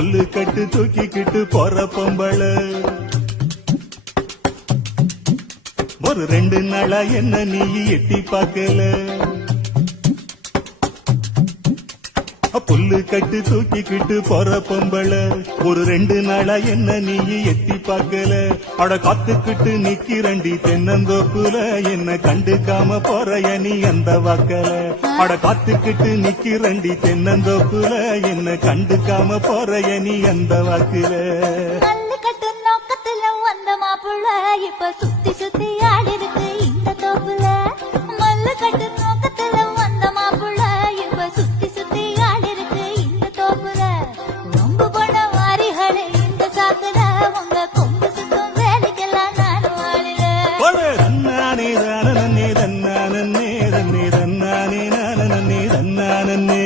புல்லு கட்டு தூக்கிக்கிட்டு போற பொம்பள ஒரு 2 நாளா என்ன நீ எட்டி பார்க்கல புல்லு கட்டு தூக்கிக்கிட்டு போற பொம்பள ஒரு 2 நாளா என்ன நீ எட்டி பார்க்கல அட காத்துக்கிட்டு நிக்கிறண்டி தென்னந்தோப்புல என்ன கண்டுக்காம போறைய நீ அந்த வாக்கல அட காத்துக்கிட்டு நிக்கிறண்டி தென்னந்தோப்புல என்ன கண்டுக்காம போறைய நீ அந்த வாக்குல நோக்கத்துல வந்த மாப்புள்ள இப்ப சுத்தி சுத்தி ஆடி இருக்கு இந்த தோப்புல மல்லு கட்டு நோக்கத்துல வந்த மாப்புள்ள இப்ப சுத்தி சுத்தி ஆடி இருக்கு இந்த தோப்புல ரொம்ப போன வாரிகளே இந்த சாக்குல உங்க கொம்பு சுத்தும் வேலைக்கெல்லாம் நான் வாழுறேன் நானே தானே தன்னானே தன்னே தன்னானே நானே தன்னானே